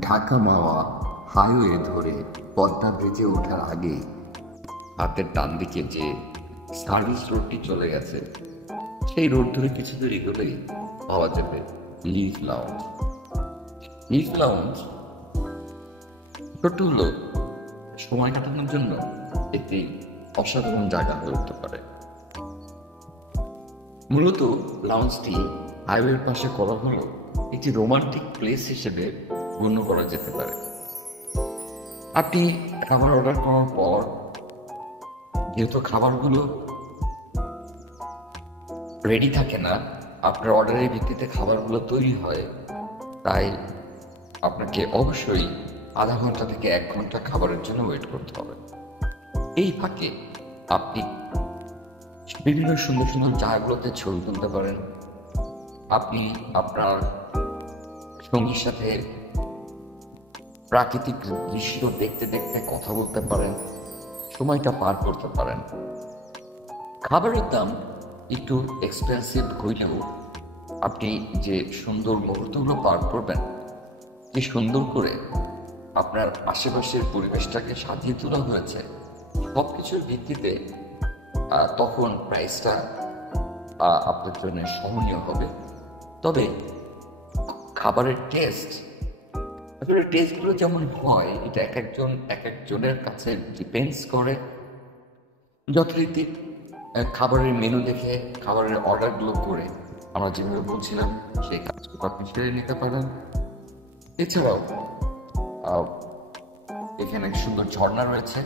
ঢাকা মাওয়া highway ধরে পদ্মা ব্রিজে ওঠার আগে হাতের ডান দিকে যে সার্ভিস রোডটি চলে গেছে, সেই রোড ধরে কিছু দূর এগোলেই পাওয়া যাবে লিফ লাউঞ্জ। লিফ লাউঞ্জ ছোট্ট হলো সময় কাটানোর জন্য একটি অসাধারণ জায়গা হয়ে উঠতে পারে। মূলত লাউঞ্জটি হাইওয়ের পাশে করা হলেও একটি রোমান্টিক প্লেস হিসেবে গণ্য করা যেতে পারে। আপনি খাবার অর্ডার করার পর, যেহেতু খাবারগুলো রেডি থাকে না, আপনার অর্ডারের ভিত্তিতে খাবারগুলো তৈরি হয়, তাই আপনাকে অবশ্যই আধা ঘন্টা থেকে 1 ঘন্টা খাবারের জন্য ওয়েট করতে হবে। এই ফাঁকে আপনি বিভিন্ন সুন্দর সুন্দর জায়গাগুলোতে ছবি তুলতে পারেন। আপনি আপনার সঙ্গীর সাথে প্রাকৃতিক দৃশ্য দেখতে দেখতে কথা বলতে পারেন, সময়টা পার করতে পারেন। খাবারের দাম একটু এক্সপেন্সিভ হইলেও আপনি যে সুন্দর মুহূর্তগুলো পার করবেন, যে সুন্দর করে আপনার আশেপাশের পরিবেশটাকে সাজিয়ে তোলা হয়েছে, সব কিছুর ভিত্তিতে তখন প্রাইসটা আপনার জন্য সহনীয় হবে। তবে খাবারের টেস্টগুলো যেমন হয়, এটা এক একজনের কাছে ডিপেন্ডস করে। যথারীতি খাবারের মেনু দেখে খাবারের অর্ডারগুলো করে আমরা যেভাবে বলছিলাম সেই কাজগুলো আপনি সেরে নিতে পারেন। এছাড়াও এখানে এক সুন্দর ঝর্ণা রয়েছে,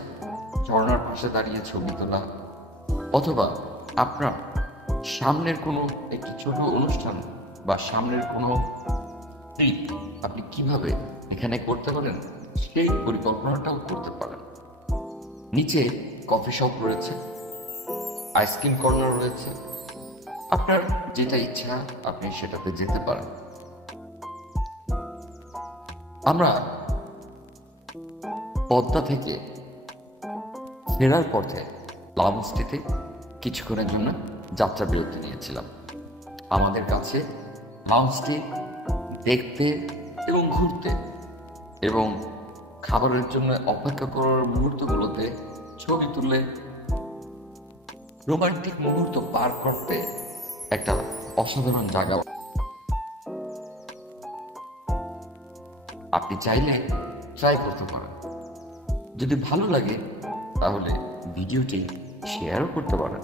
ঝর্ণার পাশে দাঁড়িয়ে ছবি তোলা, অথবা আপনার সামনের কোনো একটি ছোট অনুষ্ঠান বা সামনের কোনো ট্রিপ আপনি কিভাবে এখানে করতে পারেন সেই পরিকল্পনাটাও করতে পারেন। নিচে কফি শপ রয়েছে, আইসক্রিম কর্নার রয়েছে, আপনার যেটা ইচ্ছা আপনি সেটাতে যেতে পারেন। আমরা পদ্মা থেকে ফেরার পথে লাউঞ্জটিতে কিছুক্ষণের জন্য যাত্রা বিরতি নিয়েছিলাম। আমাদের কাছে লাউঞ্জটি দেখতে এবং ঘুরতে এবং খাবারের জন্য অপেক্ষা করার মুহূর্তগুলোতে ছবি তুলে রোমান্টিক মুহূর্ত পার করতে একটা অসাধারণ জায়গা। আপনি চাইলে ট্রাই করতে পারেন। যদি ভালো লাগে তাহলে ভিডিওটি শেয়ারও করতে পারেন।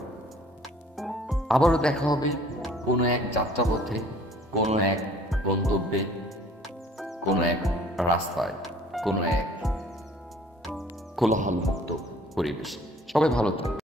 আবারও দেখা হবে কোনো এক যাত্রাপথে, কোনো এক গন্তব্যে, কোনো এক রাস্তায়, কোনো এক কোলাহলমুক্ত পরিবেশে। সবাই ভালো থাকুন।